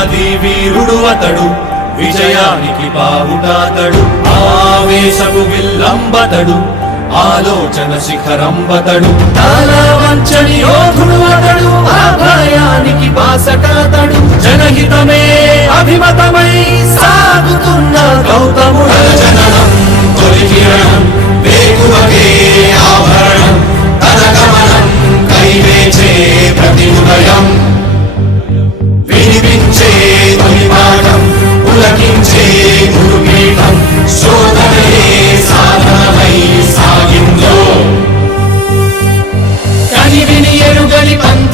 వీరాది వీరుడు అతడు, విజయానికి బావుటాతడు, ఆవేశపు విల్లంబతడు, ఆలోచన శిఖరంబతడు, తాలా వంచని యోధుడు అతడు, అభయానికి బాసటాతడు, జనహితమే అభిమతమై సాగుతున్న గౌతముడు. జననం తొలి కిరణం వేకువకే ఆభరణం, తన గమనం కైవేచే ప్రతి ఉదయం, వినిపించే తొలి పాఠం పులకించే గురుపీఠం, శోధనయే సాధనమై సాగిందో. కనివిని ఎరుగని పంత